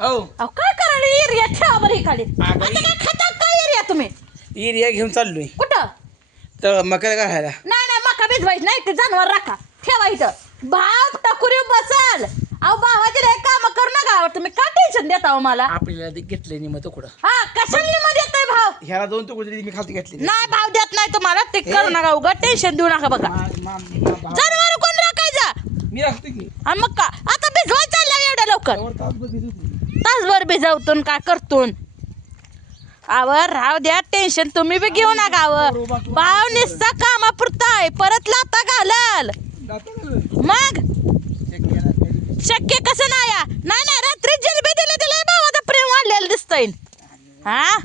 हो अहो काय करायला एरिया ठेवा बरं इकडे. अगं, आता काय खाता काय एरिया तुम्ही? एरिया घेऊन चाललोय. कुठं? तर मका घालायला. नाही नाही मका भिजवायचं नाही ते जनावर राखा. ठेवा इथं. भाव टाकुरी बसल. अहो भावाचे रे काम करू नका तुम्ही का टेन्शन देता हो मला? आपल्याला ते घेतलंय निम तुकडं. हा कशाला मध्ये येतोय भाव? ह्याला दोन तुकडे मी खालती घेतली. नाही भाव देत नाही तुम्हाला. ते करू नका उगा टेन्शन देऊ नका बघा. जनावर कोण राखायचा? मी राखतो की. आणि मग का? आता भिजवाय चालल्या एवढ्या लवकर. त्यावर होती. तासभर भिजवतून काय करतून? आवर राव द्या टेन्शन तुम्ही बी घेऊ नका आवर. भाव निस्ता कामापुरता आहे परत लाता घालाल. का? मग. शक्य कसं नाही. नाही नाही रात्री जिलबी दिले दिले भावाचं प्रेम वाढलेलं दिसतंय. हा?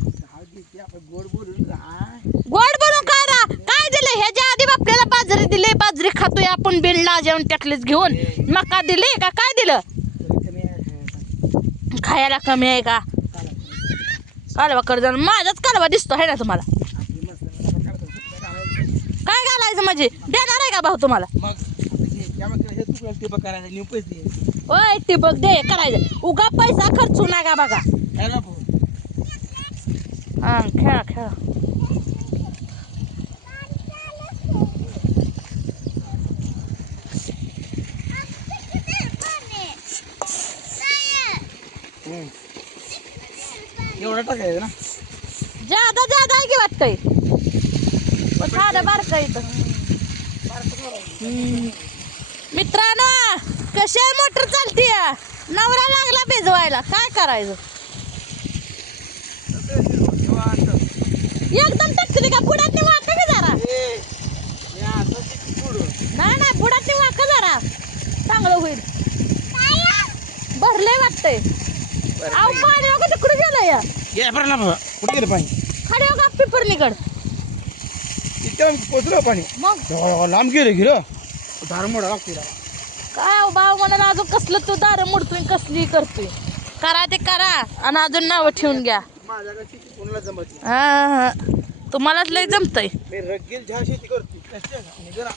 गोड बोलून काय रा? काय दिलं? ह्याच्या आधी आपल्याला बाजरी दिली बाजरी खातोय आपण बिनला जेवण त्यातलीच घेऊन. मका दिली का? काय दिलं. खायला कमी आहे का? कालवा कर्ज माझाच कालवा दिसतो आहे ना तुम्हाला. काय घालायचं म्हणजे? देणार आहे का भाऊ तुम्हाला. होय ते बघ दे करायचं. उगा पैसा खर्चू नका बघा. खेळा खेळा हम्म. एवढा टाकायचं ना? ज्यादा ज्यादा आहे की वाटतंय? पण साधं बारकं आहे इथं. मित्रांनो कशी आहे मोटर चालती? नवरा लागला भिजवायला. काय करायचं? एकदम टक्कली का? बुडात वाक का जरा. नाही नाही बुडात वाक जरा. चांगलं होईल. भरले वाटतंय. अहो पाणी अगं तिकडे गेलं या. ये ना बाबा. कुठे गेलं पाणी? खाली इतक्या पोचलं पाणी. मग? हो, लांब गेलं गिर दार मोडा लागते काय हो भाऊ म्हणाला अजून कसलं तू दार मोडतोय कसली करतोय. करा ते करा आणि अजून नाव ठेवून घ्या. माझ्याकडे शेती कोणाला जमत नाही. हा, हा. तुम्हालाच लय जमतय. मी रगेल झा शेती करते कशी आहे का? निघा ना.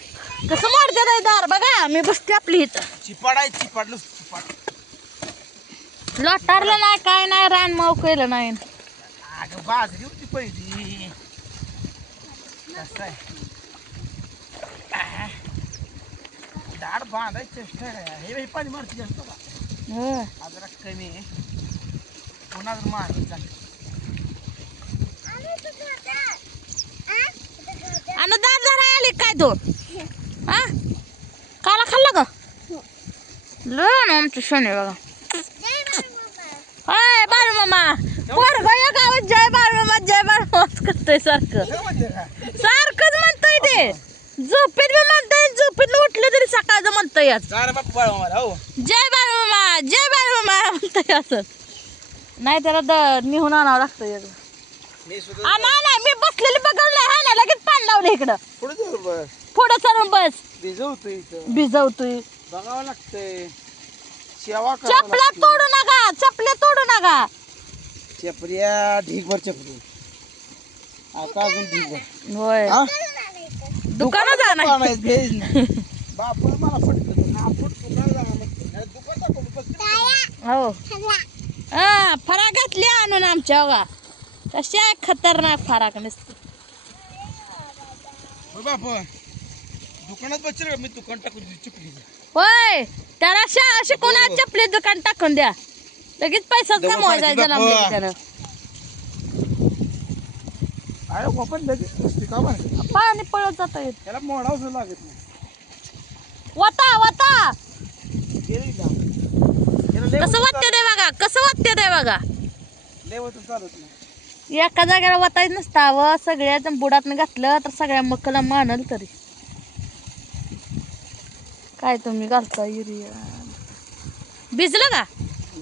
कसं मोडते नाही दार? बघा मी बसते आपली इथं. चिपाड आहे चिपाड नुसतं. चिपाड लोटारलं नाही काय नाही रान माव केलं नाही. अगं बाजरी होती पहिली. कसं आहे. दाढ बांधायची चेष्टा आहे. हे बाई पाणी मारते जास्त का? हं. हा जरा कमी आहे. पुन्हा जर मारते चांगली. आणि दार जरा आली काय तू हा? काला खाल्ला का? लय ना आमचं शनी बघा मामा. पोरग या गावात जय बाळ मामा जय बाळ. मामा करतोय सारखं. सारखंच म्हणतोय ते. झोपेत बी म्हणतोय झोपेत उठलं तरी सकाळचं म्हणतोय याच जा रे बाप बाळ मला हो. जय बाळ मामा जय बाळ मामा म्हणतोय असं. नाही त्याला द निहून आणावं लागतं एकदा. मी सुद्धा आ, नाही नाही मी बसलेली बघलं हाय ना लगेच पाणी लावलं इकडं. पुढे जाऊ बस. पुढं चढून बस. भिजवतो इथं. भिजवतोय. बघावं लागतंय. सेवा लागते. तोडू नका चपल्या तोडू नका. चपऱ्या ढीगभर चपली आता अजून ढीगभर. होय. हा? दुकानात जा नाही आणायचं, भेज. बाप मला हा दुकान बस. हो. हा फराक घातली आणून आमच्या बघा. कशी खतरनाक फराक नसते. होय बाप दुकानात बसशील का? मी दुकान टाकून देऊ चपली. होय. त्याला शाळा शिकून आज चपली दुकान टाकून द्या. लगेच पैसा डबल कमवायचा सारखी जला बाप्पा. त्यानं अरे आपण लगेच नसते का बरं? पाणी पळत जात त्याला लागत नाही. वता वता! गेली का? त्याला लय कसं वतून वाटते ते बघा कसं वाटते ते बघा. चालत- लय वतून चालत नाही. एका जागेला वतायचं नसतं व सगळ्या बुडात घातलं तर सगळ्या मकला मानल तरी. काय तुम्ही घालता युरिया? भिजलं का?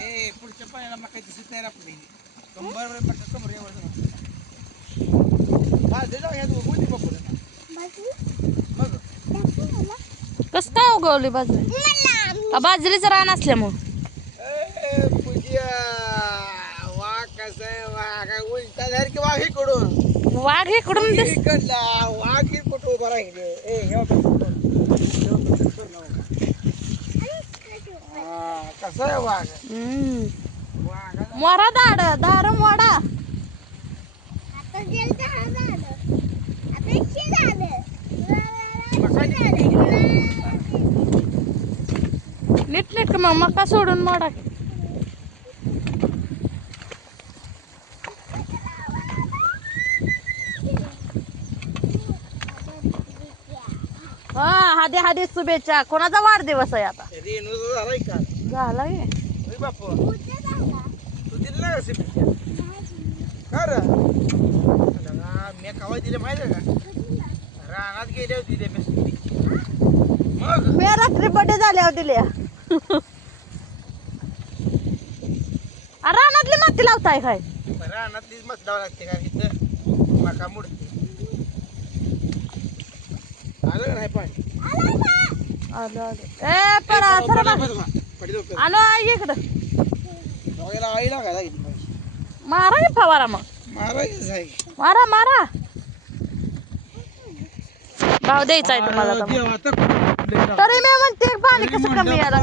ए पुढच्या पाण्याला मका दिसत नाही आपली कंबर मका कंबर एवढं जाऊ कस काय उगवली बाजरी? बाजरीचं रान असल्यामुळं. ए, पूज्या वाघ कसं आहे वाघ इकडून? वाघ इकडून दिस इकडला वाघ ही कुठं उभा राहिले ए हे बघ, हे बघ, हे बघ. हा, कसा आहे वाघ? हम्म. वाघ मोरा दाड दार मोडा. नीट नीट मग मका सोडून मोडा. हा हादे हादे शुभेच्छा. कोणाचा वाढदिवस आहे आता? रेणूचा झालाय का झाला होय बापू. तू दिली ना कशी मी कवा दिले माहिती का? रानात गेले होते मी मग? मी रात्री झाल्यावर दिले रानातली माती लावताय काय? रानातलीच मत द्यावं लागते का इथं? मका मुडते. आलं नाही पाणी? आलो आलो ए सर दोन आलो आई इकडं. आईला काय मारा की फवारा मग. मारायचंच आहे. मारा मारा. भाव द्यायचा आहे तुम्हाला आता? तरी मी म्हणते पाणी कसं कमी यायला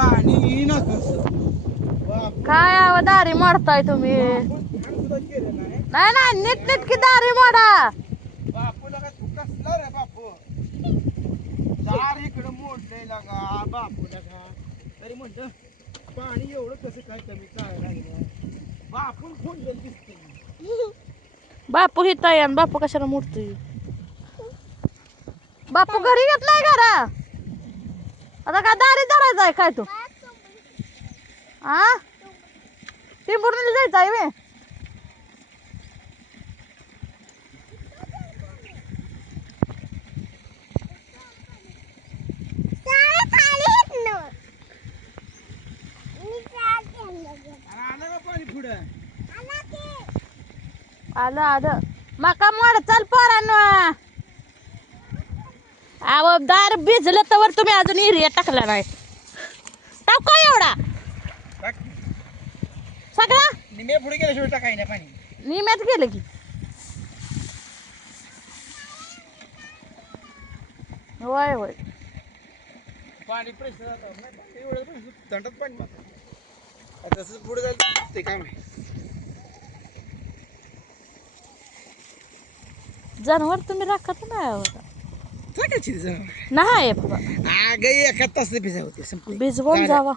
काय आव दारी मोडताय तुम्ही? नाही नाही नीट नीट की दारी मोडा. बापूला का तू कसला रे बापू? दार इकडं मोडलंय लगा बापू लगा तरी म्हणतं पाणी एवढं कसं काय कमी काय लागलं बापून फोडलेलं दिसते. बापू हित आहे आणि बापू कशाला मोडतोय? बापू घरी नाही घरा आता काय दारी धरायचं आहे काय तू? आ? टिंबुर्णीला जायचं आहे वे आलं का पाणी पुढं आलं आलं. मका मोड चल पोरांनो. अहो दार भिजलं तर तुम्ही अजून हिरिया टाकला नाही. टाक एवढा. सगळा? निम्या पुढे गेल्याशिवाय टाकाय नाही पाणी. निम्यात गेलं की. होय होय. पाणी प्रेशर पाणी दंडात तसंच पुढे जायला ते काय माहिती. जनावर तुम्ही राखत नाही. टाकायची ती जनावरं. नाही बाबा अगं एका तास संपली. भिजवून झालं. जावा.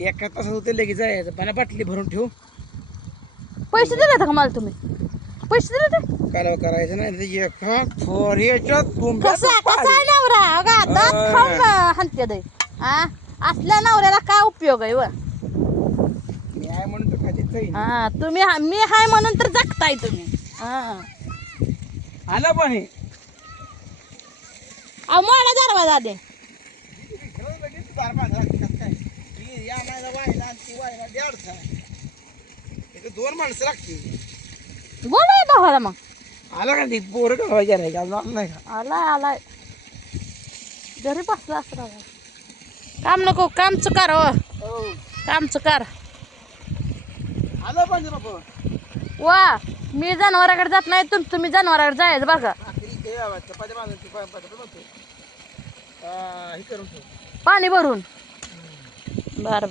एका तासात होते लगेच जायचं. पाण्या बाटली भरून ठेवू. पैसे दिले का मला तुम्ही? पैसे दिले ते कालव करायचं नाही. ते एका कसा कसा पाणी. आहे नवरा? अगा दात अय. खाऊन हंत्या दे. हा असल्या नवऱ्याला काय उपयोग आहे व? मी आहे म्हणून तर. हा तुम्ही हा- मी हाय म्हणून तर जगताय तुम्ही. हा. आलं पाणी मोडा दरवाजा दे. दोन माणसं लागतील बोलाय भावाला मग. आला का ती पोरं घालवायची नाही का नाही का? आलाय आलाय. घरी बसला असला काम नको काम चुकार हो. हो. काम चुकार. आलं पाहिजे बाबा वा. मी जनावराकडे जात नाही तुम तुम्ही जनावराकडे जायचं बरं का. हे करून पाणी भरून. बरं.